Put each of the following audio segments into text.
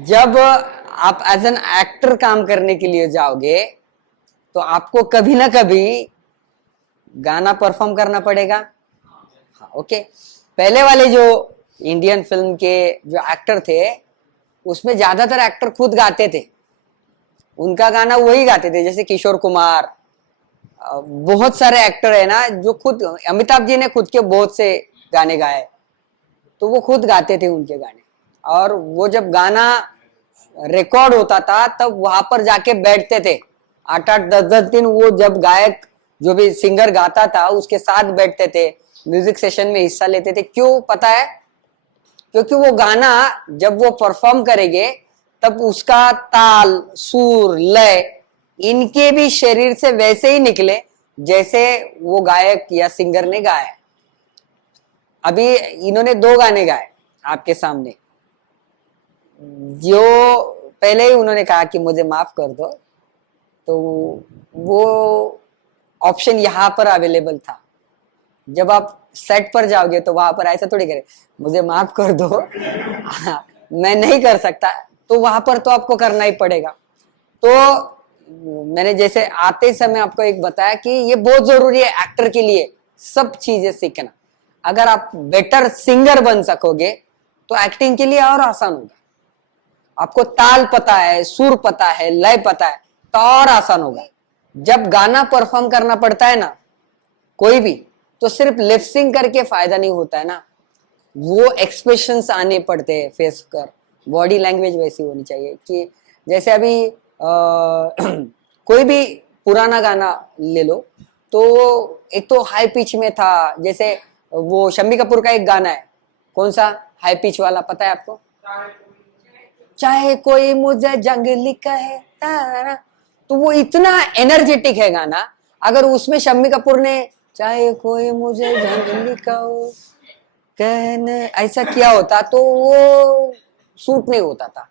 जब आप as an actor काम करने के लिए जाओगे तो आपको कभी ना कभी गाना परफॉर्म करना पड़ेगा। हाँ, ओके। पहले वाले जो इंडियन फिल्म के जो एक्टर थे उसमें ज्यादातर एक्टर खुद गाते थे, उनका गाना वही गाते थे, जैसे किशोर कुमार। बहुत सारे एक्टर है ना जो खुद, अमिताभ जी ने खुद के बहुत से गाने गाए, तो वो खुद गाते थे उनके गाने। और वो जब गाना रिकॉर्ड होता था तब वहां पर जाके बैठते थे, 8-8 10-10 दिन। वो जब गायक जो भी सिंगर गाता था उसके साथ बैठते थे, म्यूजिक सेशन में हिस्सा लेते थे। क्यों पता है? क्योंकि वो गाना जब वो परफॉर्म करेंगे तब उसका ताल, सुर, लय इनके भी शरीर से वैसे ही निकले जैसे वो गायक या सिंगर ने गाया। अभी इन्होंने 2 गाने गाए आपके सामने, जो पहले ही उन्होंने कहा कि मुझे माफ कर दो, तो वो ऑप्शन यहां पर अवेलेबल था। जब आप सेट पर जाओगे तो वहां पर ऐसा थोड़ी करे मुझे माफ कर दो मैं नहीं कर सकता, तो वहां पर तो आपको करना ही पड़ेगा। तो मैंने जैसे आते समय आपको एक बताया कि ये बहुत जरूरी है एक्टर के लिए सब चीजें सीखना। अगर आप बेटर सिंगर बन सकोगे तो एक्टिंग के लिए और आसान होगा। आपको ताल पता है, सुर पता है, लय पता है, तो और आसान होगा। जब गाना परफॉर्म करना पड़ता है ना कोई भी, तो सिर्फ लिप सिंक करके फायदा नहीं होता है ना, वो एक्सप्रेशंस आने पड़ते हैं फेस कर, बॉडी लैंग्वेज वैसी होनी चाहिए कि जैसे अभी कोई भी पुराना गाना ले लो तो एक तो हाई पिच में था, जैसे वो शम्मी कपूर का एक गाना है, कौन सा हाई पिच वाला पता है आपको? चाहे कोई मुझे जंगली कहे, तो वो इतना एनर्जेटिक है गाना। अगर उसमें शम्मी कपूर ने चाहे कोई मुझे जंगली कहो कहने ऐसा किया होता तो वो सूट नहीं होता था।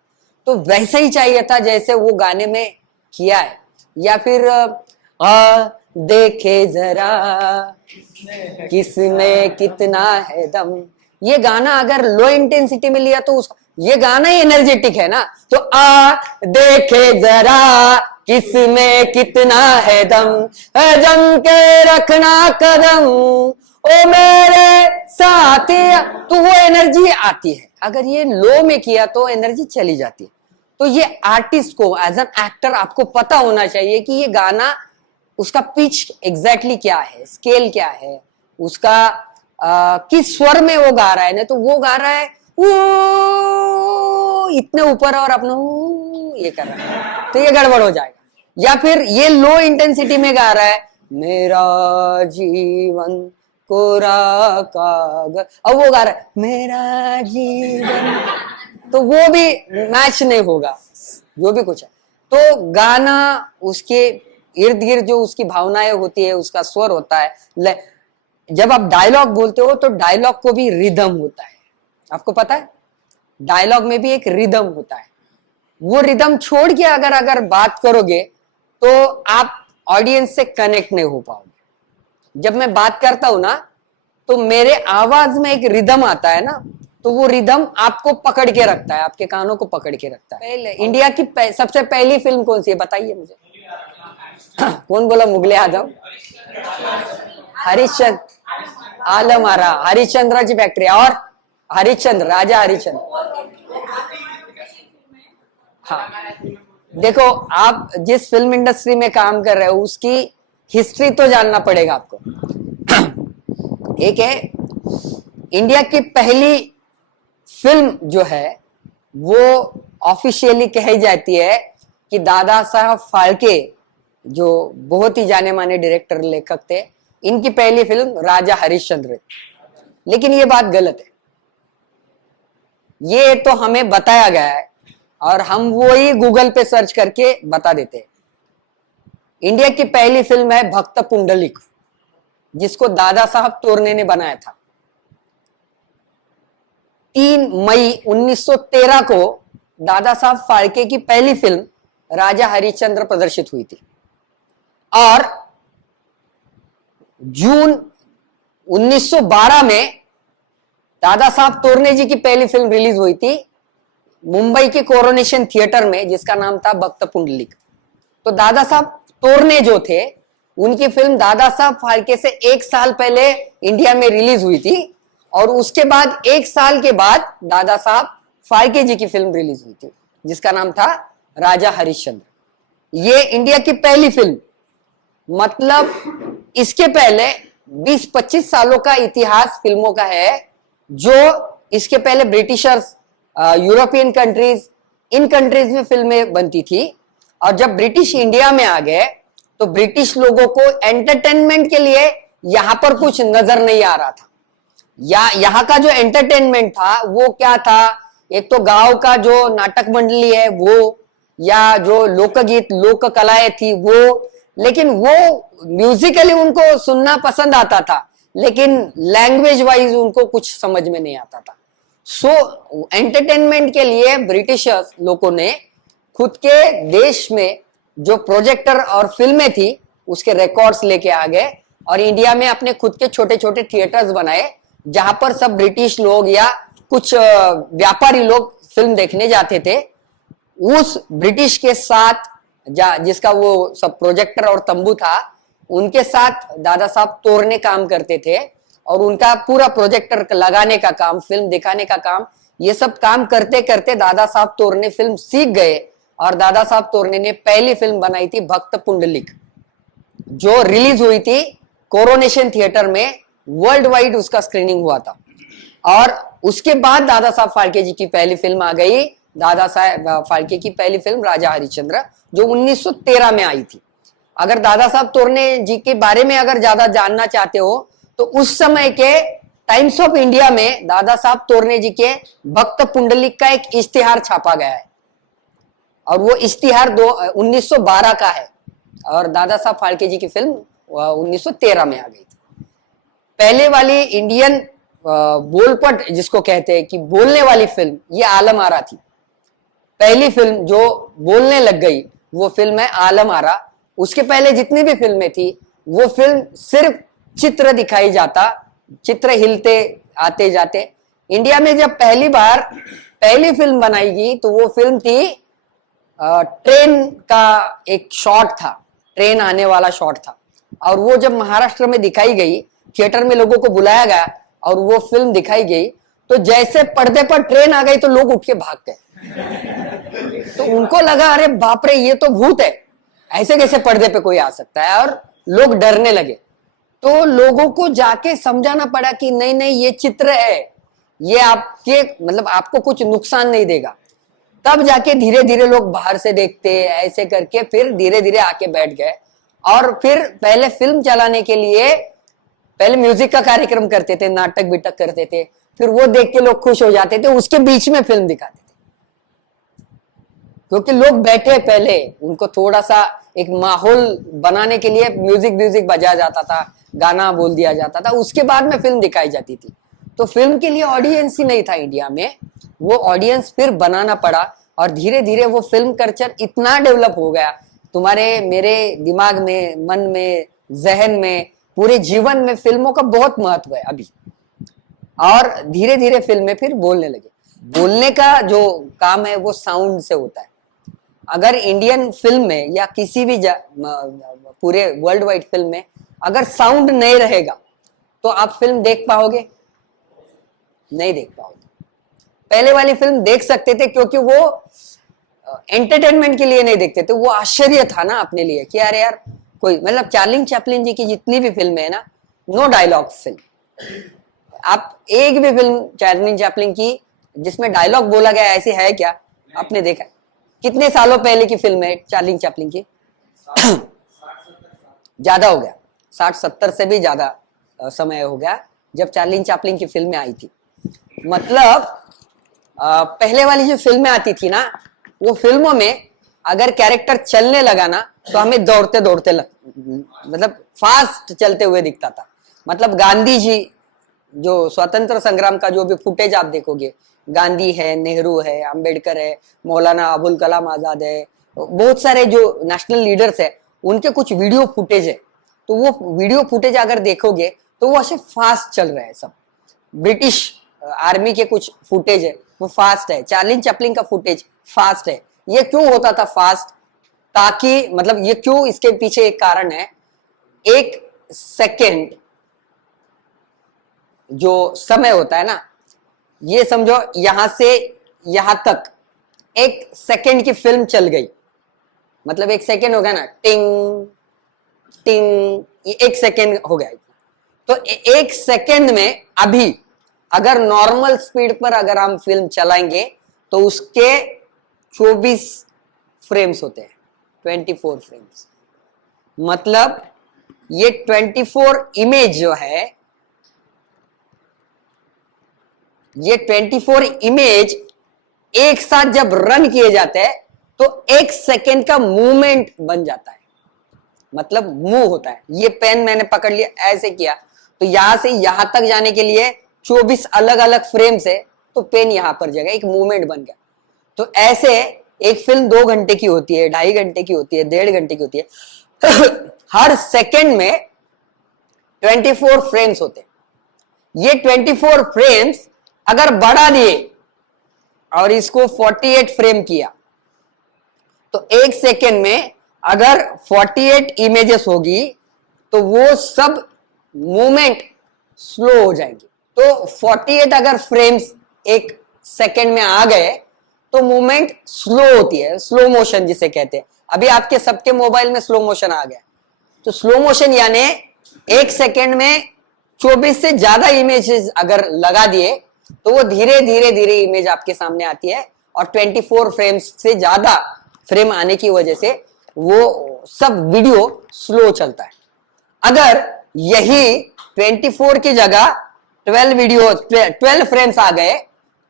तो वैसा ही चाहिए था जैसे वो गाने में किया है। या फिर देखे जरा किसमें कितना है दम, ये गाना अगर लो इंटेंसिटी में लिया तो ये गाना ही एनर्जेटिक है ना। तो देखे जरा किसमें कितना है दम, जम के रखना कदम ओ मेरे साथिया, तो वो एनर्जी आती है। अगर ये लो में किया तो एनर्जी चली जाती है। तो ये आर्टिस्ट को एज एन एक्टर आपको पता होना चाहिए कि ये गाना उसका पिच एग्जैक्टली क्या है, स्केल क्या है, उसका किस स्वर में वो गा रहा है। ना तो वो गा रहा है इतने ऊपर और अपना ये कर रहा है, तो ये गड़बड़ हो जाएगा। या फिर ये लो इंटेंसिटी में गा रहा है, मेरा जीवन कोरा कागज, अब वो गा रहा है मेरा जीवन, तो वो भी मैच नहीं होगा जो भी कुछ है। तो गाना उसके इर्द गिर्द जो उसकी भावनाएं होती है, उसका स्वर होता है। जब आप डायलॉग बोलते हो तो डायलॉग को भी रिदम होता है, आपको पता है? डायलॉग में भी एक रिदम होता है। वो रिदम छोड़ के अगर बात करोगे तो आप ऑडियंस से कनेक्ट नहीं हो पाओगे। जब मैं बात करता हूं ना तो मेरे आवाज में एक रिदम आता है ना, तो वो रिदम आपको पकड़ के रखता है, आपके कानों को पकड़ के रखता है। पहले इंडिया की सबसे पहली फिल्म कौन सी है बताइए मुझे? कौन बोला? मुगले आजम, हरिश्चंद्र, आलम आरा, हरिश्चंद्राची फैक्ट्री और हरिश्चंद्र, राजा हरिश्चंद्र। हाँ, देखो आप जिस फिल्म इंडस्ट्री में काम कर रहे हो उसकी हिस्ट्री तो जानना पड़ेगा आपको। एक है इंडिया की पहली फिल्म जो है वो ऑफिशियली कही जाती है कि दादा साहब फाल्के, जो बहुत ही जाने माने डायरेक्टर लेखक थे, इनकी पहली फिल्म राजा हरिश्चंद्र। लेकिन ये बात गलत है, ये तो हमें बताया गया है और हम वो ही गूगल पे सर्च करके बता देते हैं। इंडिया की पहली फिल्म है भक्त पुंडलिक, जिसको दादा साहब तोरने ने बनाया था। 3 मई 1913 को दादा साहब फाल्के की पहली फिल्म राजा हरिश्चंद्र प्रदर्शित हुई थी और जून 1912 में दादा साहब तोरने जी की पहली फिल्म रिलीज हुई थी मुंबई के कोरोनेशन थिएटर में, जिसका नाम था भक्त पुंडलिक। तो दादा साहब तोरने जो थे, उनकी फिल्म दादा साहब फाल्के से 1 साल पहले इंडिया में रिलीज हुई थी, और उसके बाद 1 साल के बाद दादा साहब फाल्के जी की फिल्म रिलीज हुई थी, जिसका नाम था राजा हरिश्चंद्र। ये इंडिया की पहली फिल्म, मतलब इसके पहले 20-25 सालों का इतिहास फिल्मों का है, जो इसके पहले ब्रिटिशर्स, यूरोपियन कंट्रीज, इन कंट्रीज में फिल्में बनती थी। और जब ब्रिटिश इंडिया में आ गए तो ब्रिटिश लोगों को एंटरटेनमेंट के लिए यहां पर कुछ नजर नहीं आ रहा था। यहाँ का जो एंटरटेनमेंट था वो क्या था, एक तो गांव का जो नाटक मंडली है वो, या जो लोकगीत लोक कलाएं थी वो, लेकिन वो म्यूजिकली उनको सुनना पसंद आता था, लेकिन लैंग्वेज वाइज उनको कुछ समझ में नहीं आता था। सो एंटरटेनमेंट के लिए ब्रिटिशर्स लोगों ने खुद के देश में जो प्रोजेक्टर और फिल्में थी उसके रिकॉर्ड्स लेके आ गए, और इंडिया में अपने खुद के छोटे छोटे थिएटर्स बनाए, जहां पर सब ब्रिटिश लोग या कुछ व्यापारी लोग फिल्म देखने जाते थे। उस ब्रिटिश के साथ जिसका वो सब प्रोजेक्टर और तंबू था, उनके साथ दादा साहब तोरने काम करते थे, और उनका पूरा प्रोजेक्टर लगाने का काम, फिल्म दिखाने का काम, ये सब काम करते करते दादा साहब तोरने फिल्म सीख गए। और दादा साहब तोरने ने पहली फिल्म बनाई थी भक्त पुंडलिक, जो रिलीज हुई थी कोरोनेशन थिएटर में, वर्ल्ड वाइड उसका स्क्रीनिंग हुआ था। और उसके बाद दादा साहब फाल्के जी की पहली फिल्म आ गई, दादा साहब फाल्के की पहली फिल्म राजा हरिश्चंद्र, जो 1913 में आई थी। अगर दादा साहब तोरने जी के बारे में अगर ज्यादा जानना चाहते हो तो उस समय के टाइम्स ऑफ इंडिया में दादा साहब तोरने जी के भक्त पुंडलिक का एक इश्तिहार छापा गया है, और वो इश्तिहार 1912 का है, और दादा साहब फाल्के जी की फिल्म 1913 में आ गई थी। पहले वाली इंडियन बोलपट जिसको कहते हैं कि बोलने वाली फिल्म, ये आलम आरा थी। पहली फिल्म जो बोलने लग गई वो फिल्म है आलम आरा। उसके पहले जितनी भी फिल्में थी वो फिल्म सिर्फ चित्र दिखाई जाता, चित्र हिलते आते जाते। इंडिया में जब पहली बार पहली फिल्म बनाई गई तो वो फिल्म थी ट्रेन का एक शॉट था, ट्रेन आने वाला शॉट था, और वो जब महाराष्ट्र में दिखाई गई, थिएटर में लोगों को बुलाया गया और वो फिल्म दिखाई गई, तो जैसे पर्दे पर ट्रेन आ गई तो लोग उठ के भाग गए। तो उनको लगा अरे बाप रे, ये तो भूत है, ऐसे कैसे पर्दे पे कोई आ सकता है, और लोग डरने लगे। तो लोगों को जाके समझाना पड़ा कि नहीं नहीं, ये चित्र है, ये आपके मतलब आपको कुछ नुकसान नहीं देगा। तब जाके धीरे धीरे लोग बाहर से देखते, ऐसे करके फिर धीरे धीरे आके बैठ गए। और फिर पहले फिल्म चलाने के लिए पहले म्यूजिक का कार्यक्रम करते थे, नाटक बिटक करते थे, फिर वो देख के लोग खुश हो जाते थे, उसके बीच में फिल्म दिखाते थे, क्योंकि लोग बैठे पहले, उनको थोड़ा सा एक माहौल बनाने के लिए म्यूजिक बजाया जाता था, गाना बोल दिया जाता था, उसके बाद में फिल्म दिखाई जाती थी। तो फिल्म के लिए ऑडियंस ही नहीं था इंडिया में, वो ऑडियंस फिर बनाना पड़ा, और धीरे धीरे वो फिल्म कल्चर इतना डेवलप हो गया, तुम्हारे मेरे दिमाग में, मन में, जहन में, पूरे जीवन में फिल्मों का बहुत महत्व है अभी। और धीरे धीरे फिल्में फिर बोलने लगे। बोलने का जो काम है वो साउंड से होता है। अगर इंडियन फिल्म में या किसी भी पूरे वर्ल्ड वाइड फिल्म में अगर साउंड नहीं रहेगा तो आप फिल्म देख पाओगे? नहीं देख पाओगे। पहले वाली फिल्म देख सकते थे क्योंकि वो एंटरटेनमेंट के लिए नहीं देखते थे, वो आश्चर्य था ना अपने लिए कि यार यार कोई, मतलब चार्ली चैपलिन जी की जितनी भी फिल्में है ना, नो डायलॉग फिल्म। आप एक भी फिल्म चार्ली चैपलिन की जिसमें डायलॉग बोला गया ऐसी है क्या? आपने देखा? कितने सालों पहले की फिल्म है चार्ली चैपलिन की? ज्यादा हो गया, 60-70 से भी ज्यादा समय हो गया जब चार्ली चैपलिन की फिल्में आई थी। मतलब पहले वाली जो फिल्में आती थी ना, वो फिल्मों में अगर कैरेक्टर चलने लगा ना तो हमें दौड़ते दौड़ते मतलब फास्ट चलते हुए दिखता था। मतलब गांधी जी जो स्वतंत्र संग्राम का जो भी फुटेज आप देखोगे, गांधी है, नेहरू है, अंबेडकर है, मौलाना अबुल कलाम आजाद है, बहुत सारे जो नेशनल लीडर्स है, उनके कुछ वीडियो फुटेज है। तो वो वीडियो फुटेज अगर देखोगे तो वो ऐसे फास्ट चल रहे हैं सब। ब्रिटिश आर्मी के कुछ फुटेज है वो फास्ट है, चार्ली चैपलिन का फुटेज फास्ट है। ये क्यों होता था फास्ट? ताकि मतलब ये क्यों, इसके पीछे एक कारण है। 1 सेकेंड जो समय होता है ना, ये समझो यहां से यहां तक 1 सेकेंड की फिल्म चल गई, मतलब 1 सेकेंड हो गया ना, टिंग टिंग, ये 1 सेकेंड हो गया। तो 1 सेकेंड में अभी अगर नॉर्मल स्पीड पर अगर हम फिल्म चलाएंगे तो उसके 24 फ्रेम्स होते हैं, 24 फ्रेम्स। मतलब ये 24 इमेज जो है, ये 24 इमेज एक साथ जब रन किए जाते हैं तो 1 सेकेंड का मूवमेंट बन जाता है, मतलब मूव होता है। ये पेन मैंने पकड़ लिया, ऐसे किया, तो यहां से यहां तक जाने के लिए 24 अलग अलग फ्रेम्स है, तो पेन यहां पर जगह एक मूवमेंट बन गया। तो ऐसे एक फिल्म 2 घंटे की होती है, 2.5 घंटे की होती है, 1.5 घंटे की होती है। हर सेकेंड में 24 फ्रेम्स होते हैं। ये 24 फ्रेम्स अगर बढ़ा दिए और इसको 48 फ्रेम किया तो 1 सेकेंड में अगर 48 इमेजेस होगी तो वो सब मूवमेंट स्लो हो जाएगी। तो 48 अगर फ्रेम्स 1 सेकेंड में आ गए तो मूवमेंट स्लो होती है, स्लो मोशन जिसे कहते हैं। अभी आपके सबके मोबाइल में स्लो मोशन आ गया, तो स्लो मोशन यानी 1 सेकेंड में 24 से ज्यादा इमेजेस अगर लगा दिए तो वो धीरे धीरे धीरे इमेज आपके सामने आती है, और 24 फ्रेम्स से ज्यादा फ्रेम आने की वजह से वो सब वीडियो स्लो चलता है। अगर यही 24 की जगह 12 फ्रेम्स आ गए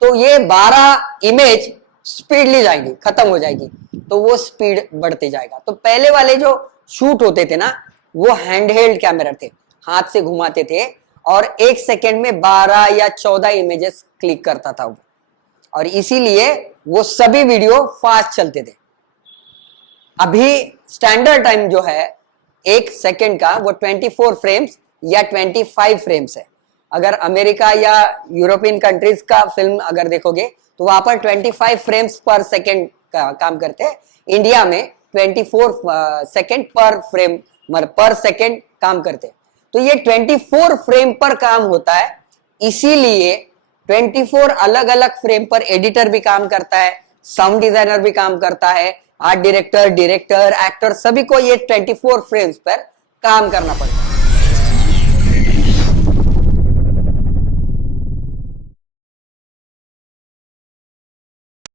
तो ये 12 इमेज स्पीडली जाएगी, खत्म हो जाएगी, तो वो स्पीड बढ़ते जाएगा। तो पहले वाले जो शूट होते थे ना, वो हैंडहेल्ड कैमरा थे, हाथ से घुमाते थे, और 1 सेकेंड में 12 या 14 इमेजेस क्लिक करता था वो, और इसीलिए वो सभी वीडियो फास्ट चलते थे। अभी स्टैंडर्ड टाइम जो है 1 सेकेंड का, वो 24 फ्रेम्स या 25 फ्रेम्स है। अगर अमेरिका या यूरोपियन कंट्रीज का फिल्म अगर देखोगे तो वहां पर 25 फ्रेम्स पर सेकेंड का काम करते हैं। इंडिया में 24 सेकेंड पर फ्रेम, मतलब पर सेकेंड काम करते हैं। तो ये 24 फ्रेम पर काम होता है, इसीलिए 24 अलग अलग फ्रेम पर एडिटर भी काम करता है, साउंड डिजाइनर भी काम करता है, आर्ट डायरेक्टर, एक्टर, सभी को ये 24 फ्रेम्स पर काम करना पड़ता है।